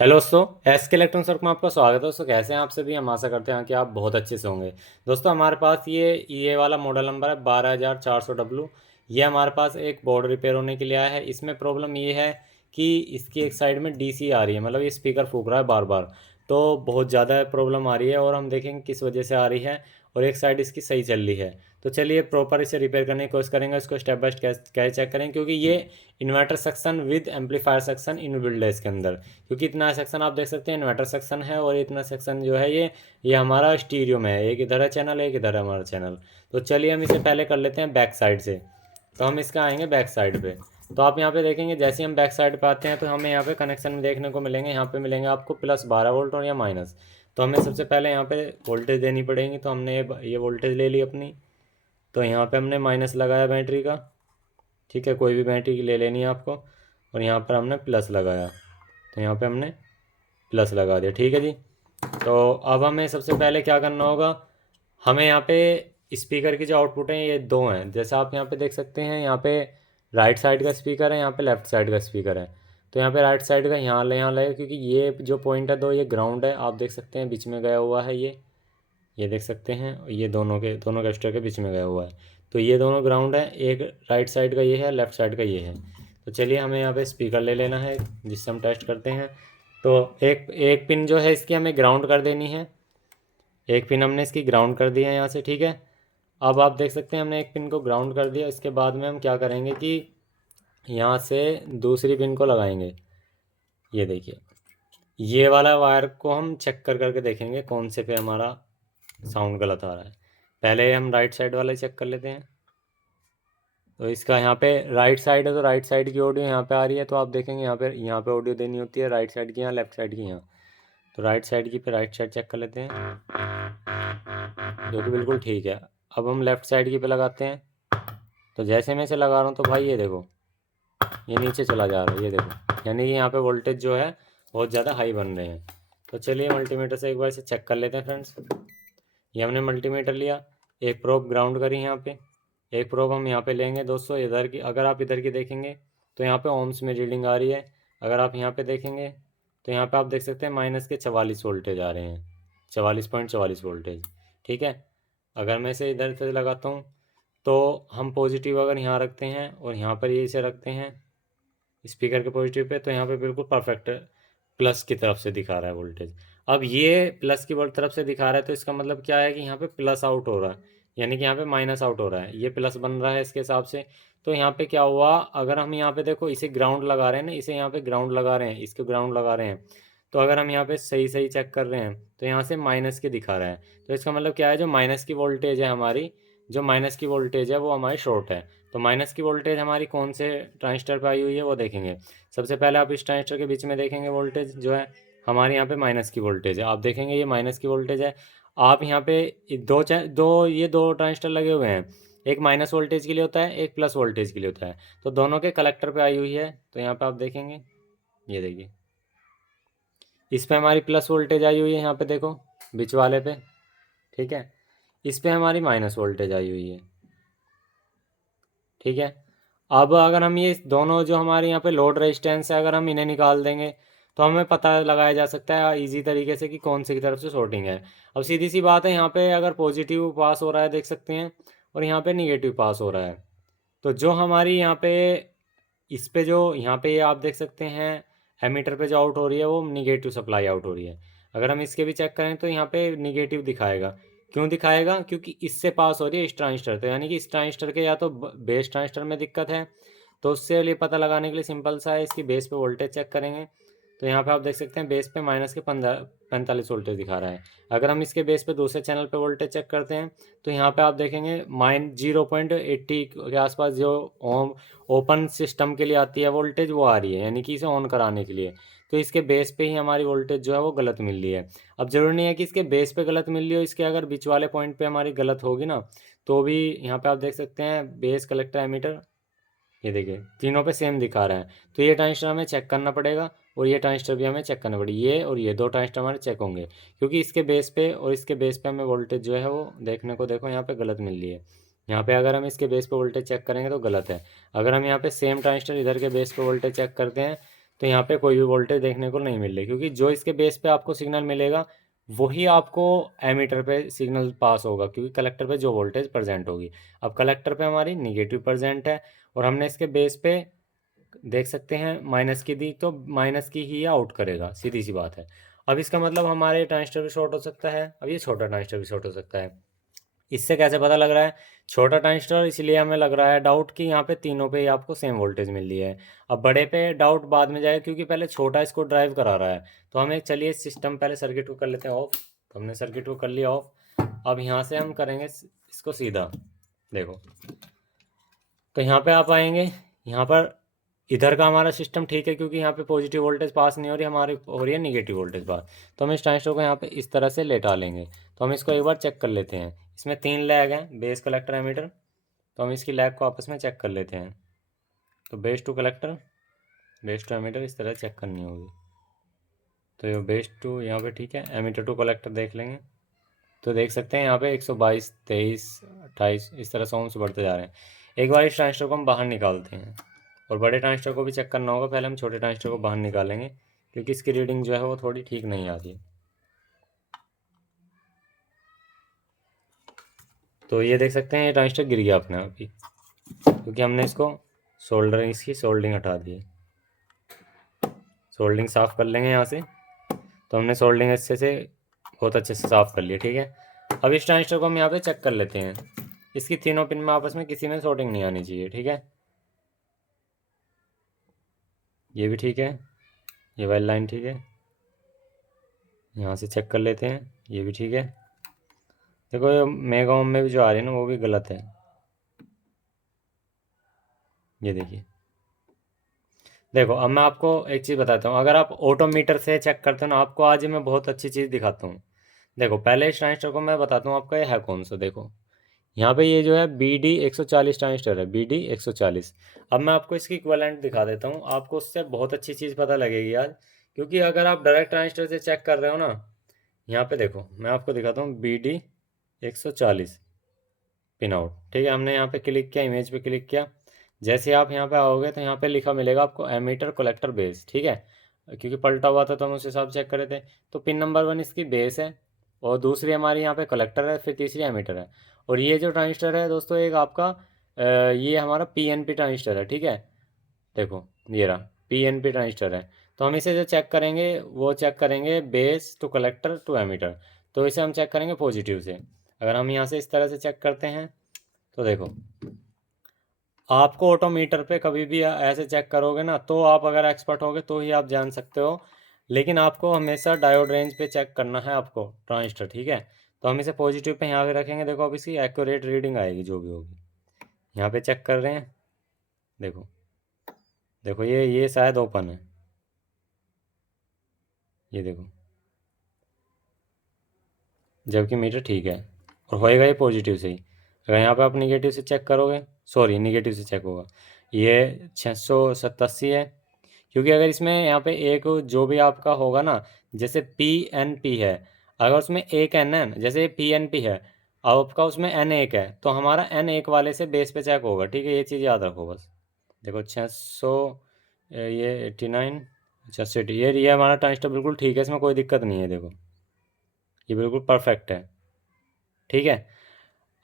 Hello दोस्तों, S के electronics work में आपका स्वागत है। दोस्तों कैसे हैं आप सभी। हम आशा करते हैं कि आप बहुत अच्छे से होंगे। दोस्तों हमारे पास ये वाला मॉडल नंबर है 12400W। ये हमारे पास एक बोर्ड रिपेयर होने के लिए आया है। इसमें प्रॉब्लम ये है कि इसकी एक साइड में डीसी आ रही है, मतलब ये स्पीकर फूक रहा है बार बार। तो बहुत ज़्यादा प्रॉब्लम आ रही है और हम देखेंगे किस वजह से आ रही है। और एक साइड इसकी सही चल रही है। तो चलिए प्रॉपर इसे रिपेयर करने की कोशिश करेंगे। इसको स्टेप बाय स्टेप कैसे चेक करें, क्योंकि ये inverter section with amplifier section in build है इसके अंदर। क्योंकि इतना सेक्शन आप देख सकते हैं इन्वर्टर सेक्शन है, और इतना सेक्शन जो है ये हमारा स्टीरियो में है। एक इधर है चैनल, एक इधर है हमारा चैनल। तो चलिए हम इसे पहले कर लेते हैं बैक साइड से। तो हम इसका आएंगे बैक साइड पे। तो आप यहाँ पे देखेंगे जैसे ही हम बैक साइड पे आते हैं तो हमें यहाँ पे कनेक्शन में देखने को मिलेंगे। यहाँ पे मिलेंगे आपको +12 वोल्ट और या माइनस। तो हमें सबसे पहले यहाँ पे वोल्टेज देनी पड़ेगी। तो हमने ये वोल्टेज ले ली अपनी। तो यहाँ पे हमने माइनस लगाया बैटरी का। ठीक है, कोई भी बैटरी की ले लेनी है आपको। और यहाँ पर हमने प्लस लगाया। तो यहाँ पे हमने प्लस लगा दिया। ठीक है जी। तो अब हमें सबसे पहले क्या करना होगा, हमें यहाँ पे स्पीकर की जो आउटपुट है ये दो हैं। जैसे आप यहाँ पे देख सकते हैं, यहाँ पे राइट साइड का स्पीकर है, यहाँ पे लेफ्ट साइड का स्पीकर है। तो यहाँ पे राइट साइड का यहाँ ले, क्योंकि ये जो पॉइंट है दो, ये ग्राउंड है। आप देख सकते हैं बीच में गया हुआ है ये देख सकते हैं, ये दोनों कैस्टर के बीच में गया हुआ है। तो ये दोनों ग्राउंड है। एक राइट साइड का ये है, लेफ्ट साइड का ये है। तो चलिए हमें यहाँ पे स्पीकर ले लेना है जिससे हम टेस्ट करते हैं। तो एक एक पिन जो है इसकी हमें ग्राउंड कर देनी है। एक पिन हमने इसकी ग्राउंड कर दी है यहाँ से। ठीक है, अब आप देख सकते हैं हमने एक पिन को ग्राउंड कर दिया। इसके बाद में हम क्या करेंगे कि यहाँ से दूसरी पिन को लगाएंगे। ये देखिए, ये वाला वायर को हम चेक कर करके देखेंगे कौन से पे हमारा साउंड गलत आ रहा है। पहले हम राइट साइड वाला चेक कर लेते हैं। तो इसका यहाँ पे राइट साइड है, तो राइट साइड की ऑडियो यहाँ पे आ रही है। तो आप देखेंगे यहाँ पे ऑडियो देनी होती है राइट साइड की, यहाँ लेफ्ट साइड की यहाँ। तो राइट साइड की पे राइट साइड चेक कर लेते हैं, जो कि बिल्कुल ठीक है। अब हम लेफ्ट साइड की पे लगाते हैं। तो जैसे मैं इसे लगा रहा हूँ तो भाई ये देखो, ये नीचे चला जा रहा है। ये देखो, यानी कि यहाँ पे वोल्टेज जो है बहुत ज़्यादा हाई बन रहे हैं। तो चलिए मल्टीमीटर से एक बार इसे चेक कर लेते हैं फ्रेंड्स। ये हमने मल्टीमीटर लिया, एक प्रोब ग्राउंड करी यहाँ पे। एक प्रोब हम यहाँ पे लेंगे दोस्तों इधर की। अगर आप इधर की देखेंगे तो यहाँ पे ओम्स में रीडिंग आ रही है। अगर आप यहाँ पे देखेंगे तो यहाँ पे आप देख सकते हैं माइनस के 44 वोल्टेज आ रहे हैं, 44.44 वोल्टेज। ठीक है, अगर मैं इसे इधर से लगाता हूँ तो हम पॉजिटिव अगर यहाँ रखते हैं और यहाँ पर ये इसे रखते हैं स्पीकर के पॉजिटिव पे, तो यहाँ पे बिल्कुल परफेक्ट प्लस की तरफ से दिखा रहा है वोल्टेज। अब ये प्लस की तरफ से दिखा रहा है, तो इसका मतलब क्या है कि यहाँ पे प्लस आउट हो रहा है, यानी कि यहाँ पे माइनस आउट हो रहा है। ये प्लस बन रहा है इसके हिसाब से। तो यहाँ पे क्या हुआ, अगर हम यहाँ पे देखो इसे ग्राउंड लगा रहे हैं ना, इसे यहाँ पे ग्राउंड लगा रहे हैं, इसको ग्राउंड लगा रहे हैं। तो अगर हम यहाँ पे सही सही चेक कर रहे हैं तो यहाँ से माइनस के दिखा रहा है। तो इसका मतलब क्या है, जो माइनस की वोल्टेज है हमारी, जो माइनस की वोल्टेज है वो हमारी शॉर्ट है। तो माइनस की वोल्टेज हमारी कौन से ट्रांजिस्टर पे आई हुई है वो देखेंगे। सबसे पहले आप इस ट्रांजिस्टर के बीच में देखेंगे वोल्टेज जो है हमारे यहाँ पे माइनस की वोल्टेज है। आप देखेंगे ये माइनस की वोल्टेज है। आप यहाँ पे दो ट्रांजिस्टर लगे हुए हैं। एक माइनस वोल्टेज के लिए होता है, एक प्लस वोल्टेज के लिए होता है। तो दोनों के कलेक्टर पे आई हुई है। तो यहाँ पे आप देखेंगे, ये देखिए, इस पे हमारी प्लस वोल्टेज आई हुई है, यहाँ पे देखो बीच वाले पे। ठीक है, इस पे हमारी माइनस वोल्टेज आई हुई है। ठीक है, अब अगर हम ये दोनों जो हमारे यहाँ पे लोड रेजिस्टेंस है, अगर हम इन्हें निकाल देंगे तो हमें पता लगाया जा सकता है इजी तरीके से कि कौन सी की तरफ से शॉर्टिंग है। अब सीधी सी बात है, यहाँ पे अगर पॉजिटिव पास हो रहा है देख सकते हैं, और यहाँ पे निगेटिव पास हो रहा है। तो जो हमारी यहाँ पे इस पे जो यहाँ पे ये आप देख सकते हैं एमीटर पे जो आउट हो रही है वो निगेटिव सप्लाई आउट हो रही है। अगर हम इसके भी चेक करें तो यहाँ पे निगेटिव दिखाएगा। क्यों दिखाएगा, क्योंकि इससे पास हो रही है इस ट्रांजिस्टर। तो यानी कि इस ट्रांजिस्टर के या तो बेस ट्रांजिस्टर में दिक्कत है। तो उससे लिए पता लगाने के लिए सिंपल सा है, इसकी बेस पे वोल्टेज चेक करेंगे। तो यहाँ पे आप देख सकते हैं बेस पे माइनस के 45 वोल्टेज दिखा रहा है। अगर हम इसके बेस पे दूसरे चैनल पे वोल्टेज चेक करते हैं तो यहाँ पे आप देखेंगे -0.80 के आसपास जो ओपन सिस्टम के लिए आती है वोल्टेज वो आ रही है, यानी कि इसे ऑन कराने के लिए। तो इसके बेस पे ही हमारी वोल्टेज जो है वो गलत मिल रही है। अब जरूरी नहीं है कि इसके बेस पे गलत मिल रही हो, इसके अगर बीच वाले पॉइंट पे हमारी गलत होगी ना, तो भी यहाँ पे आप देख सकते हैं बेस कलेक्टर एमीटर, ये देखिए तीनों पे सेम दिखा रहा है। तो ये ट्रांजिस्टर हमें चेक करना पड़ेगा, और ये ट्रांजिस्टर भी हमें चेक करना पड़ेगा। ये और ये दो ट्रांजिस्टर हमारे चेक होंगे, क्योंकि इसके बेस पे और इसके बेस पे हमें वोल्टेज जो है वो देखने को देखो यहाँ पे गलत मिल रही है। यहाँ पे अगर हम इसके बेस पे वोल्टेज चेक करेंगे तो गलत है। अगर हम यहाँ पे सेम ट्रांजिस्टर इधर के बेस पे वोल्टेज चेक करते हैं तो यहाँ पे कोई भी वोल्टेज देखने को नहीं मिल रही, क्योंकि जो इसके बेस पे आपको सिग्नल मिलेगा वही आपको एमीटर पे सिग्नल पास होगा, क्योंकि कलेक्टर पे जो वोल्टेज प्रेजेंट होगी। अब कलेक्टर पे हमारी निगेटिव प्रेजेंट है और हमने इसके बेस पे देख सकते हैं माइनस की दी, तो माइनस की ही आउट करेगा, सीधी सी बात है। अब इसका मतलब हमारे ट्रांजिस्टर भी शॉर्ट हो सकता है। अब ये छोटा ट्रांजिस्टर भी शॉर्ट हो सकता है। इससे कैसे पता लग रहा है छोटा ट्रांजिस्टर? इसलिए हमें लग रहा है डाउट कि यहाँ पे तीनों पे ही आपको सेम वोल्टेज मिल रही है। अब बड़े पे डाउट बाद में जाएगा, क्योंकि पहले छोटा इसको ड्राइव करा रहा है। तो हमें चलिए सिस्टम पहले सर्किट को कर लेते हैं ऑफ। तो हमने सर्किट को कर लिया ऑफ। अब यहाँ से हम करेंगे इसको सीधा। देखो, तो यहाँ पे आप आएंगे, यहाँ पर इधर का हमारा सिस्टम ठीक है, क्योंकि यहाँ पे पॉजिटिव वोल्टेज पास नहीं हो रही, हमारी हो रही है निगेटिव वोल्टेज पास। तो हम इस ट्रांजिस्टर को यहाँ पे इस तरह से लेटा लेंगे। तो हम इसको एक बार चेक कर लेते हैं। इसमें 3 लैग हैं, बेस, कलेक्टर, एमीटर। तो हम इसकी लैग को आपस में चेक कर लेते हैं। तो base to collector, base to emitter, इस तरह चेक करनी होगी। तो ये बेस टू यहाँ पे ठीक है, एमीटर टू कलेक्टर देख लेंगे। तो देख सकते हैं यहाँ पे 122, 23, 28 इस तरह से ओम्स बढ़ते जा रहे हैं। एक बार इस ट्रांजिस्टर को हम बाहर निकालते हैं, और बड़े ट्रांजिस्टर को भी चेक करना होगा। पहले हम छोटे ट्रांजिस्टर को बाहर निकालेंगे, क्योंकि इसकी रीडिंग जो है वो थोड़ी ठीक नहीं आ रही है। तो ये देख सकते हैं ये ट्रांजिस्टर गिर गया अपने आप ही, क्योंकि हमने इसको इसकी सोल्डिंग हटा दी है। सोल्डिंग साफ़ कर लेंगे यहाँ से। तो हमने सोल्डिंग अच्छे से, बहुत अच्छे से साफ़ कर लिया, ठीक है। अब इस ट्रांजिस्टर को हम यहाँ पे चेक कर लेते हैं। इसकी तीनों पिन में आपस में किसी में शॉर्टिंग नहीं आनी चाहिए, ठीक है। ये भी ठीक है, ये वाली लाइन ठीक है। यहाँ से चेक कर लेते हैं, ये भी ठीक है। देखो ये मेगा ओम में भी जो आ रही है ना वो भी गलत है। ये देखिए, देखो अब मैं आपको एक चीज़ बताता हूँ। अगर आप ऑटोमीटर से चेक करते हो ना, आपको आज मैं बहुत अच्छी चीज़ दिखाता हूँ। देखो पहले इस ट्रांजिस्टर को मैं बताता हूँ आपका ये है कौन सा। देखो यहाँ पे ये जो है BD140 ट्रांजिस्टर है, BD140। अब मैं आपको इसकी इक्विवेलेंट दिखा देता हूँ, आपको उससे बहुत अच्छी चीज़ पता लगेगी आज। क्योंकि अगर आप डायरेक्ट ट्रांजिस्टर से चेक कर रहे हो ना, यहाँ पे देखो मैं आपको दिखाता हूँ BD140 पिन आउट, ठीक है। हमने यहाँ पे क्लिक किया, इमेज पे क्लिक किया। जैसे आप यहाँ पे आओगे तो यहाँ पे लिखा मिलेगा आपको एमीटर कलेक्टर बेस, ठीक है। क्योंकि पलटा हुआ था तो हम उस हिसाब से चेक करे थे। तो पिन नंबर 1 इसकी बेस है, और दूसरी हमारी यहाँ पे कलेक्टर है, फिर तीसरी एमीटर है। और ये जो ट्रांजिस्टर है दोस्तों एक आपका ये हमारा PNP ट्रांजिस्टर है, ठीक है। देखो ये रहा PNP ट्रांजिस्टर है। तो हम इसे जो चेक करेंगे वो चेक करेंगे base to collector to emitter. तो इसे हम चेक करेंगे पॉजिटिव से। अगर हम यहाँ से इस तरह से चेक करते हैं तो देखो, आपको ऑटोमीटर पे कभी भी ऐसे चेक करोगे ना, तो आप अगर एक्सपर्ट होगे तो ही आप जान सकते हो। लेकिन आपको हमेशा डायोड रेंज पे चेक करना है आपको ट्रांजिस्टर, ठीक है। तो हम इसे पॉजिटिव पे यहाँ पे रखेंगे। देखो अब इसकी एक्यूरेट रीडिंग आएगी जो भी होगी। यहाँ पे चेक कर रहे हैं, देखो देखो ये शायद ओपन है, ये देखो, जबकि मीटर ठीक है। और होएगा ये पॉजिटिव से ही। अगर यहाँ पे आप निगेटिव से चेक करोगे, सॉरी निगेटिव से चेक होगा, ये 687 है। क्योंकि अगर इसमें यहाँ पे एक जो भी आपका होगा ना, जैसे PNP है, अगर उसमें एक एन है, जैसे PNP है, आपका उसमें N1 है, तो हमारा N1 वाले से बेस पे चेक होगा, ठीक है। ये चीज़ याद रखो बस। देखो 600, ये 89, अच्छा सेट, ये हमारा ट्रांजिस्टर बिल्कुल ठीक है, इसमें कोई दिक्कत नहीं है। देखो ये बिल्कुल परफेक्ट है, ठीक है।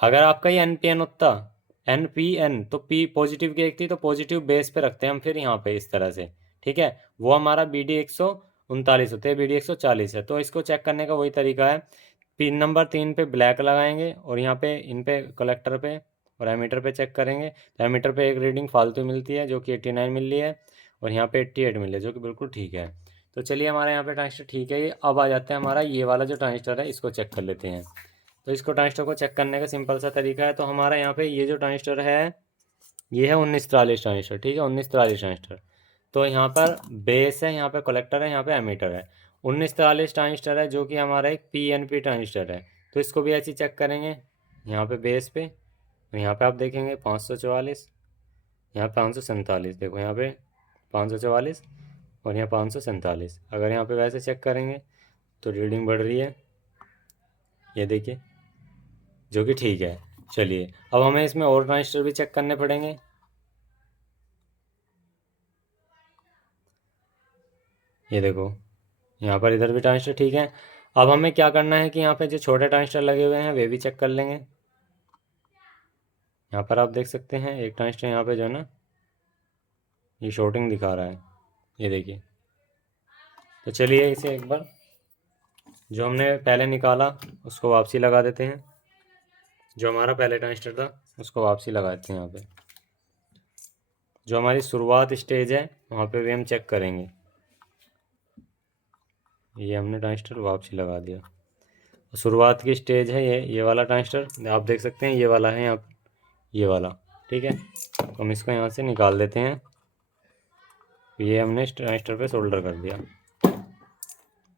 अगर आपका ये NPN होता, NPN, तो P पॉजिटिव की एक थी, तो पॉजिटिव बेस पे रखते हैं हम फिर यहाँ पे इस तरह से, ठीक है। वो हमारा BD139 होते हैं, BD140 है। तो इसको चेक करने का वही तरीका है। पिन नंबर 3 पे ब्लैक लगाएंगे, और यहाँ पे इन पे कलेक्टर पे और एमीटर पे चेक करेंगे। तो एमीटर पे एक रीडिंग फालतू मिलती है जो कि 89 मिल रही है, और यहाँ पे 88 मिल रही है जो कि बिल्कुल ठीक है। तो चलिए हमारे यहाँ पे ट्रांजिस्टर ठीक है। ये अब आ जाते हैं हमारा ये वाला जो ट्रांजिस्टर है, इसको चेक कर लेते हैं। तो इसको ट्रांजिस्टर को चेक करने का सिंपल सा तरीका है। तो हमारा यहाँ पे ये जो ट्रांजिस्टर है ये है 1943 ट्रांजिस्टर, ठीक है, 1943 ट्रांजिस्टर। तो यहाँ पर बेस है, यहाँ पे कलेक्टर है, यहाँ पे एमीटर है। 1943 ट्रांजिस्टर है जो कि हमारा एक PNP ट्रांजिस्टर है। तो इसको भी ऐसे चेक करेंगे, यहाँ पे बेस पे, और यहाँ पे आप देखेंगे 544, यहाँ 547, देखो यहाँ पे 544 और यहाँ 547। अगर यहाँ पे वैसे चेक करेंगे तो रीडिंग बढ़ रही है, ये देखिए, जो कि ठीक है। चलिए अब हमें इसमें और ट्रांजिस्टर भी चेक करने पड़ेंगे। ये देखो, यहाँ पर इधर भी ट्रांजिस्टर ठीक है। अब हमें क्या करना है कि यहाँ पे जो छोटे ट्रांजिस्टर लगे हुए हैं वे भी चेक कर लेंगे। यहाँ पर आप देख सकते हैं एक ट्रांजिस्टर यहाँ पे जो है ना ये शॉर्टिंग दिखा रहा है, ये देखिए। तो चलिए इसे एक बार जो हमने पहले निकाला उसको वापसी लगा देते हैं। जो हमारा पहले ट्रांजिस्टर था उसको वापसी लगा देते हैं यहाँ पे। जो हमारी शुरुआत स्टेज है वहाँ पे भी हम चेक करेंगे। ये हमने ट्रांजिस्टर वापसी लगा दिया। शुरुआत की स्टेज है ये वाला ट्रांजिस्टर आप देख सकते हैं, ये वाला है यहाँ पे, ये वाला। ठीक है, तो हम इसको यहाँ से निकाल देते हैं। ये हमने ट्रांजिस्टर पे सोल्डर कर दिया।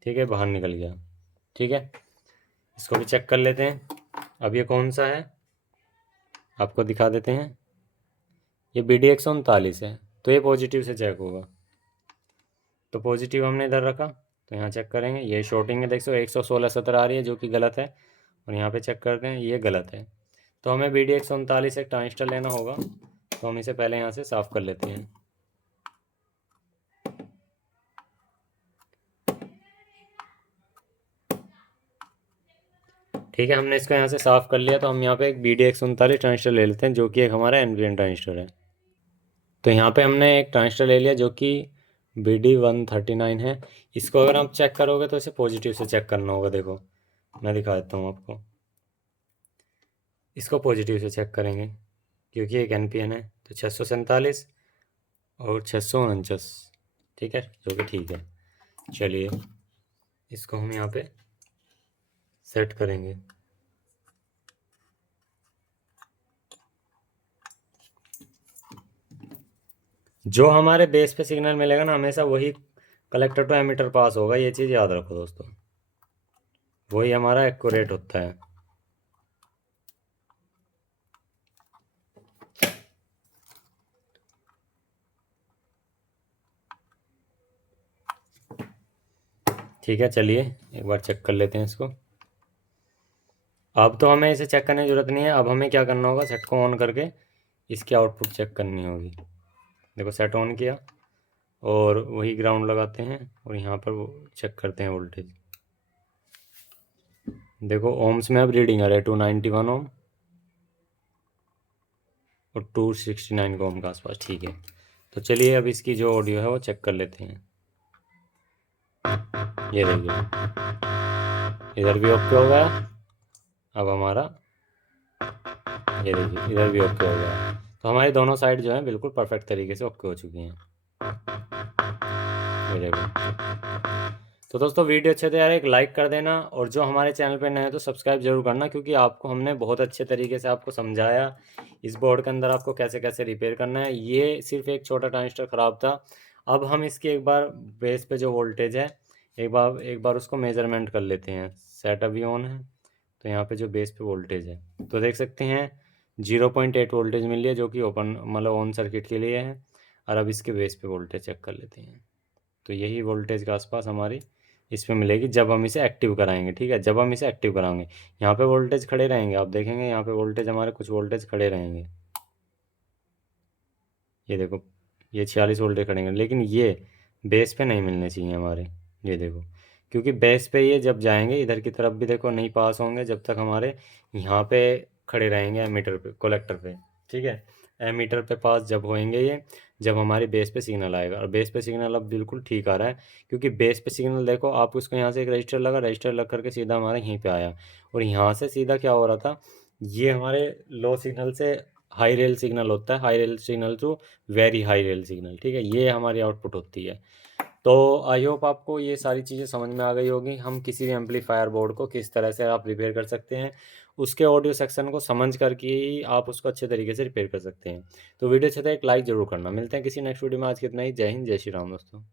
ठीक है, बाहर निकल गया। ठीक है, इसको भी चेक कर लेते हैं। अब ये कौन सा है आपको दिखा देते हैं। ये BD139 है, तो ये पॉजिटिव से चेक होगा। तो पॉजिटिव हमने इधर रखा, तो यहाँ चेक करेंगे। ये शॉर्टिंग है, देखो 116 आ रही है जो कि गलत है। और यहाँ पे चेक करते हैं, ये गलत है। तो हमें BD139 एक ट्रांजिस्टर लेना होगा। तो हम इसे पहले यहाँ से साफ़ कर लेते हैं। ठीक है, हमने इसको यहाँ से साफ़ कर लिया। तो हम यहाँ पे एक BD139 ट्रांजिस्टर ले लेते हैं जो कि एक हमारा NPN ट्रांजिस्टर है। तो यहाँ पे हमने एक ट्रांजिस्टर ले लिया जो कि BD139 है। इसको अगर आप चेक करोगे तो इसे पॉजिटिव से चेक करना होगा। देखो मैं दिखा देता हूँ आपको। इसको पॉजिटिव से चेक करेंगे क्योंकि एक NPN है। तो 647 और 649, ठीक है, जो कि ठीक है। चलिए इसको हम यहाँ पे सेट करेंगे। जो हमारे बेस पे सिग्नल मिलेगा ना हमेशा वही कलेक्टर टू एमीटर पास होगा, ये चीज़ याद रखो दोस्तों, वही हमारा एक्यूरेट होता है। ठीक है, चलिए एक बार चेक कर लेते हैं इसको। अब तो हमें इसे चेक करने की ज़रूरत नहीं है। अब हमें क्या करना होगा, सेट को ऑन करके इसकी आउटपुट चेक करनी होगी। देखो सेट ऑन किया और वही ग्राउंड लगाते हैं और यहाँ पर वो चेक करते हैं वोल्टेज। देखो ओम्स में अब रीडिंग आ रहा है 291 ओम और 269 ओम के आसपास। ठीक है, तो चलिए अब इसकी जो ऑडियो है वो चेक कर लेते हैं। ये देखिए इधर भी ओके हो गया। अब हमारा ये देखिए इधर भी ओके हो गया। तो हमारी दोनों साइड जो है बिल्कुल परफेक्ट तरीके से ओके हो चुकी हैं। ये देखो। तो दोस्तों वीडियो अच्छे तो यार एक लाइक कर देना, और जो हमारे चैनल पे नए हैं तो सब्सक्राइब जरूर करना, क्योंकि आपको हमने बहुत अच्छे तरीके से आपको समझाया इस बोर्ड के अंदर आपको कैसे कैसे रिपेयर करना है। ये सिर्फ एक छोटा ट्रांजिस्टर ख़राब था। अब हम इसकी एक बार बेस पे जो वोल्टेज है एक बार उसको मेजरमेंट कर लेते हैं। सेट अभी ऑन है, तो यहाँ पे जो बेस पे वोल्टेज है तो देख सकते हैं 0.8 वोल्टेज मिल रही है जो कि ओपन मतलब ऑन सर्किट के लिए है। और अब इसके बेस पे वोल्टेज चेक कर लेते हैं। तो यही वोल्टेज के आसपास हमारी इसमें मिलेगी जब हम इसे एक्टिव कराएंगे। ठीक है, जब हम इसे एक्टिव कराएंगे यहाँ पे वोल्टेज खड़े रहेंगे। आप देखेंगे यहाँ पे वोल्टेज हमारे कुछ वोल्टेज खड़े रहेंगे। ये देखो ये 46 वोल्टेज खड़ेंगे, लेकिन ये बेस पे नहीं मिलने चाहिए हमारे। ये देखो, क्योंकि बेस पे ये जब जाएंगे इधर की तरफ भी देखो नहीं पास होंगे जब तक हमारे यहाँ पे खड़े रहेंगे एमीटर पे कलेक्टर पे। ठीक है, एमीटर पे पास जब होएंगे ये जब हमारी बेस पे सिग्नल आएगा। और बेस पे सिग्नल अब बिल्कुल ठीक आ रहा है, क्योंकि बेस पे सिग्नल देखो आप उसको यहाँ से एक रजिस्टर लगा, रजिस्टर लग करके सीधा हमारे यहीं पे आया। और यहाँ से सीधा क्या हो रहा था, ये हमारे लो सिग्नल से हाई रेल सिग्नल होता है, high rail signal to very high rail signal. ठीक है, ये हमारी आउटपुट होती है। तो आई होप आपको ये सारी चीज़ें समझ में आ गई होगी। हम किसी भी एम्पलीफायर बोर्ड को किस तरह से आप रिपेयर कर सकते हैं, उसके ऑडियो सेक्शन को समझ करके ही आप उसको अच्छे तरीके से रिपेयर कर सकते हैं। तो वीडियो अच्छा था एक लाइक ज़रूर करना। मिलते हैं किसी नेक्स्ट वीडियो में। आज कितना ही। जय हिंद, जय श्री राम दोस्तों।